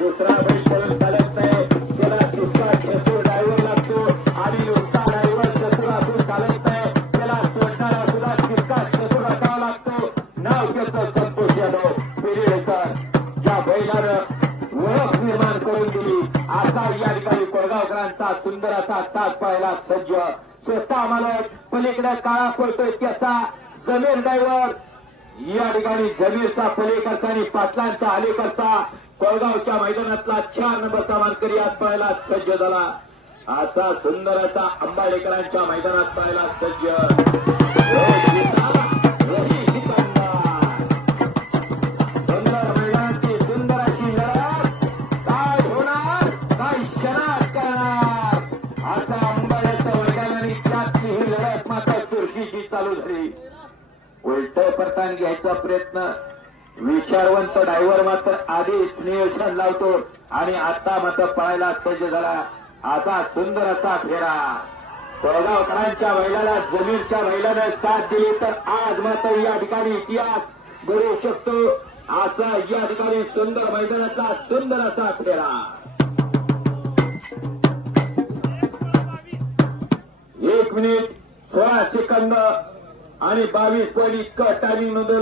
दुसरा बैल पळून चालत नाही. त्याला ड्रायव्हर लागतो. आणि नुसता ड्रायव्हर चतुर असून चालत नाही. त्याला सोडणारा सुद्धा चतुर असावा लागतो. नाव संतोष यादव. या बैलानं ओळख निर्माण करून दिली. आता या ठिकाणी कोरगावकरांचा सुंदर असा साथ पाहायला सज्ज. स्वतः आम्हाला पलीकडे काळा पडतोय त्याचा. जमीर ड्रायव्हर या ठिकाणी जमीरचा पलेकरचा आणि पाटलांचा अलीकडचा कोळगावच्या मैदानातला चार नंबरचा मानकरी आज पाहायला सज्ज झाला. आता सुंदर असा आंबाडेकरांच्या मैदानात पाहायला सज्ज. चालू झाली. उलट परतान घ्यायचा प्रयत्न. विचारवंत ड्रायव्हर मात्र आधीच नियोजन लावतो आणि आता मात्र पळायला सज्ज झाला. आता सुंदर असा फेरा. कोळगावकरांच्या बैलाला जमीनच्या बैलानं साथ दिली तर आज मात्र या ठिकाणी इतिहास घडू शकतो. असा या ठिकाणी सुंदर मैदानाचा सुंदर असा फेरा. एक मिनिट सोळा सेकंद. आणि बावीस पॉईंट इतकं टायमिंग नोंदवलं.